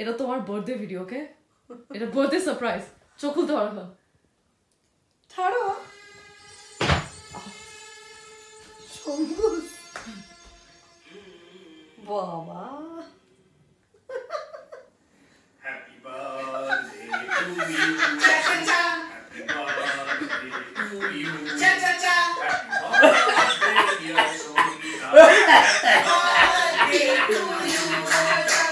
এটা তোমার birthday video ওকে এটা বার্থডে সারপ্রাইজ চোখ খুলতে পারো না ছাড়ো বাবা Happy birthday to you. Cha cha cha. Happy birthday to you. Cha cha cha. Happy birthday, dear Sangita. Happy birthday to you. Cha cha.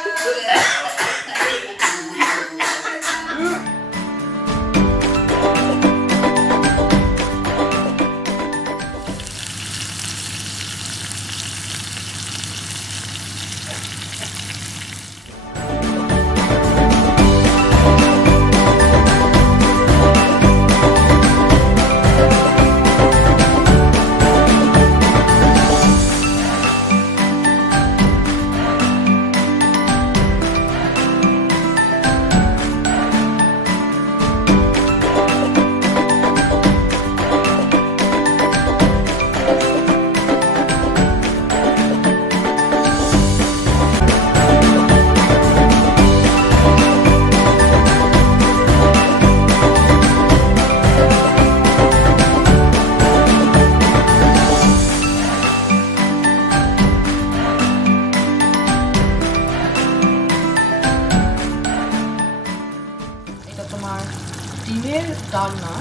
डालना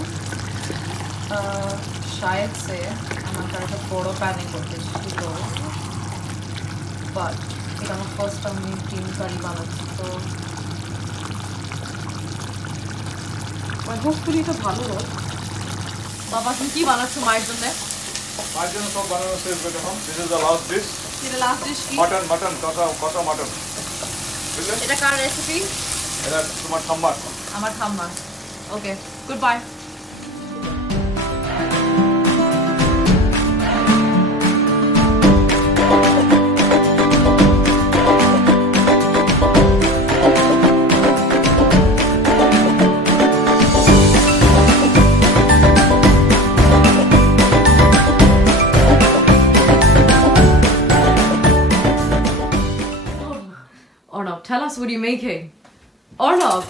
शायद से हमारा बड़ो पैनिक करते बट এটা আমার ফার্স্ট টাইম আমি টিম কারি বানাচ্ছি তো হোপফুলি এটা ভালো হোক বাবা তুমি কি বানাচ্ছো মায়ের জন্য সব বানানো শেষ হয়ে গেল this is the last dish এটা লাস্ট ডিশ কি মটন কষা মটন বুঝলে এটা কার রেসিপি এটা তোমার ঠাম্মার আমার ঠাম্মা okay good bye Tell us what you're making. Arnav.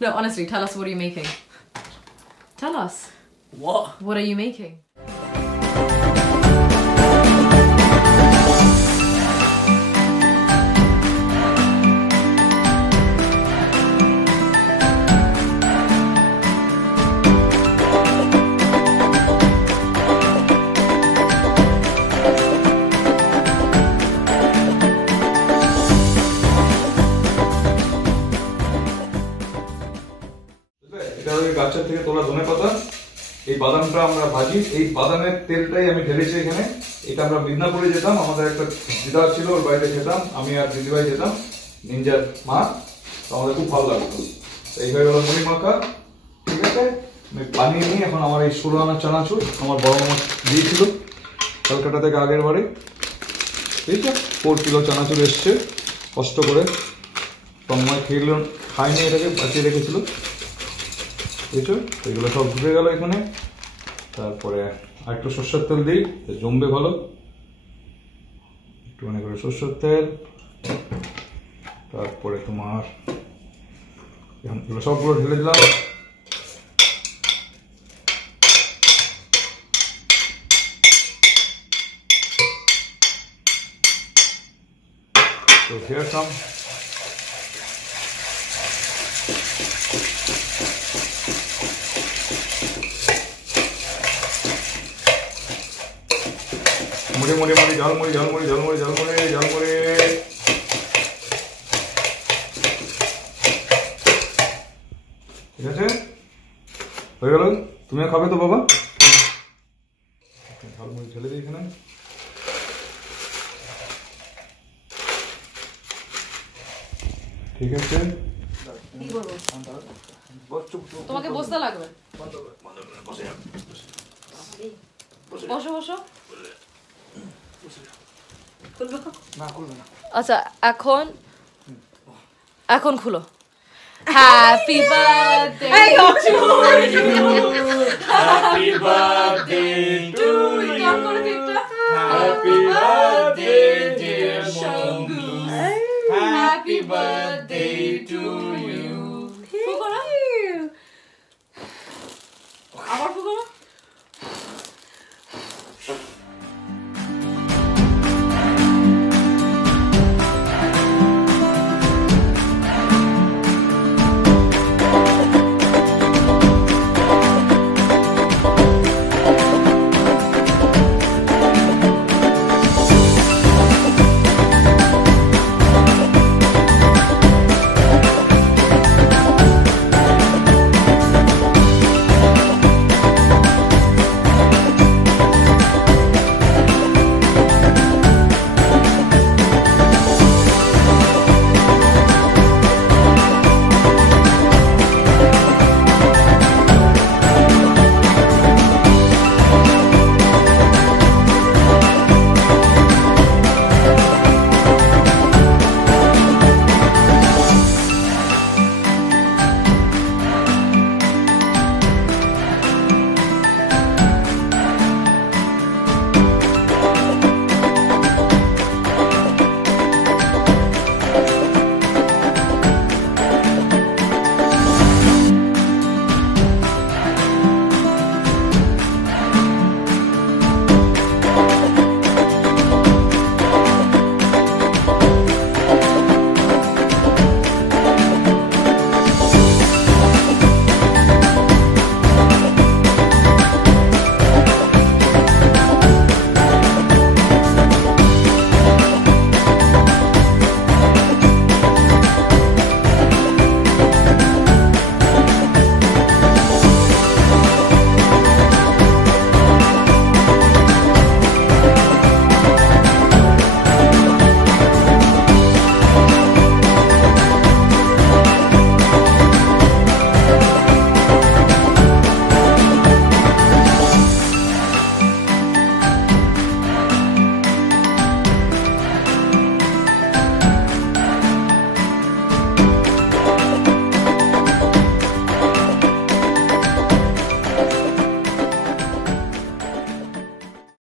No, honestly, tell us what you're making. Tell us. What? What are you making? গাছের থেকে তোলা ধনেপাতা এই বাদামটা আমরা ভাজি এই বাদামের তেলটাই আমি ঢেলেছি এখানে এটা আমরা মিদনাপুরে যেতাম আমাদের একটা দিদা ছিল ওর বাড়িতে যেতাম আমি আর দিদিভাই যেতাম নিনজার মা তো আমাদের খুব ভালো লাগতো এই হয়ে গেল মুড়ি মাখা ঠিক আছে আমি বানিয়ে নিই এখন আমার এই 16 আনা চানাচুর আমার বড় মামা দিয়েছিল কলকাতা থেকে আগের বারে ঠিক আছে 4 কিলো চানাচুর এসছে কষ্ট করে তন্ময় খাইনি এটাকে বাঁচিয়ে রেখেছিল বুঝছো এগুলো সব ঢুকে গেল এখানে তারপরে আরেকটু সরষের তেল দিই জমবে ভালো একটু মনে করে সরষের তেল তারপরে তোমার এগুলো সবগুলো ঢেলে দিলাম তো here some मुड़ी मुड़ी मुड़ी झाल मुड़ी झाल मुड़ी झाल मुड़ी झाल मुड़ी झाल मुड़ी ठीक है हो गल तुम्हें खाबे तो बाबा झाल मुड़ी ढेले दी एखाने ठीक আছে কি বলবো তোমাকে বসতে লাগবে বসো বসো আচ্ছা এখন খুলো happy birthday to you happy birthday to you happy birthday